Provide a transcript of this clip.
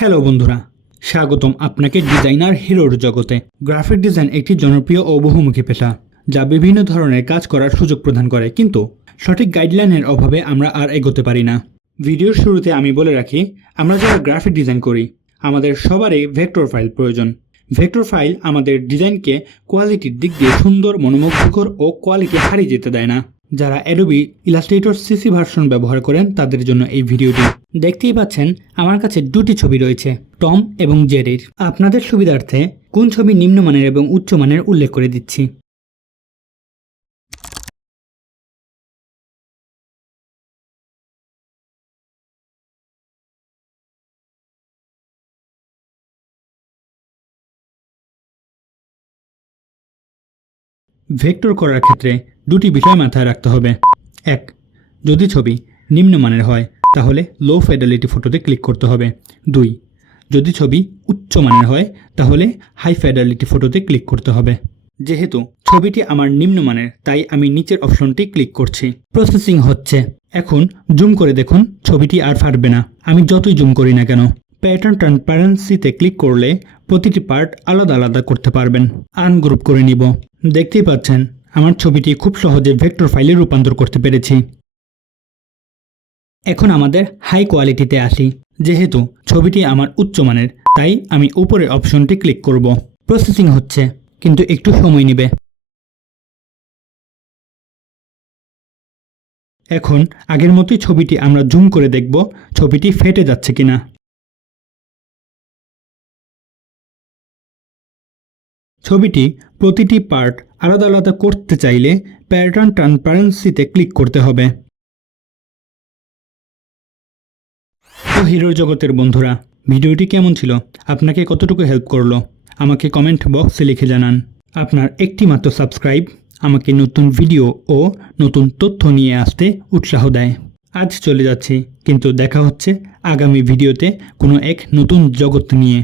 Hello বন্ধুরা। স্বাগতম আপনাকে ডিজাইনার হিরোর জগতে। গ্রাফিক ডিজাইন একটি জনপ্রিয় ও বহুমুখী পেশা, যা বিভিন্ন ধরনের কাজ করার সুযোগ প্রদান করে। কিন্তু সঠিক গাইডলাইনের অভাবে আমরা আর এগোতে পারি না। ভিডিওর শুরুতে আমি বলে রাখি, আমরা যারা গ্রাফিক ডিজাইন করি, আমাদের সবারই ভেক্টর ফাইল প্রয়োজন। ভেক্টর ফাইল আমাদের ডিজাইনকে কোয়ালিটির দিক দিয়ে সুন্দর, মনোমুগ্ধকর ও কোয়ালিটি হারিয়ে যেতে দেয় না। যারা অ্যাডোবি ইলাস্ট্রেটর সিসি ভার্সন ব্যবহার করেন, তাদের জন্য এই ভিডিওটি। দেখতেই পাচ্ছেন, আমার কাছে দুটি ছবি রয়েছে টম এবং জেরির আপনাদের সুবিধার্থে কোন ছবি নিম্নমানের এবং উচ্চমানের উল্লেখ করে দিচ্ছি। ভেক্টর করার ক্ষেত্রে দুটি বিষয় মাথায় রাখতে হবে। এক, যদি ছবি নিম্নমানের হয়, তাহলে লো ফেডালিটি ফটোতে ক্লিক করতে হবে। দুই, যদি ছবি উচ্চমানের হয়, তাহলে হাই ফেডালিটি ফটোতে ক্লিক করতে হবে। যেহেতু ছবিটি আমার নিম্নমানের, তাই আমি নিচের অপশনটি ক্লিক করছি। প্রসেসিং হচ্ছে। এখন জুম করে দেখুন, ছবিটি আর ফাটবে না। আমি যতই জুম করি না কেন। প্যাটার্ন ট্রান্সপারেন্সিতে ক্লিক করলে প্রতিটি পার্ট আলাদা আলাদা করতে পারবেন। আনগ্রুপ করে নিব। দেখতেই পাচ্ছেন, আমার ছবিটি খুব সহজে ভেক্টর ফাইলে রূপান্তর করতে পেরেছি। এখন আমাদের হাই কোয়ালিটিতে আসি। যেহেতু ছবিটি আমার উচ্চমানের তাই আমি উপরের অপশনটি ক্লিক করব। প্রসেসিং হচ্ছে, কিন্তু একটু সময় নেবে। এখন আগের মতোই ছবিটি আমরা জুম করে দেখব, ছবিটি ফেটে যাচ্ছে কিনা। ছবিটি প্রতিটি পার্ট আলাদা আলাদা করতে চাইলে প্যাটার্ন ট্রান্সপারেন্সিতে ক্লিক করতে হবে। তো হিরোর জগতের বন্ধুরা, ভিডিওটি কেমন ছিল? আপনাকে কতটুকু হেল্প করল? আমাকে কমেন্ট বক্সে লিখে জানান। আপনার একটি মাত্র সাবস্ক্রাইব আমাকে নতুন ভিডিও ও নতুন তথ্য নিয়ে আসতে উৎসাহ দেয়। আজ চলে যাচ্ছি, কিন্তু দেখা হচ্ছে আগামী ভিডিওতে কোনো এক নতুন জগৎ নিয়ে।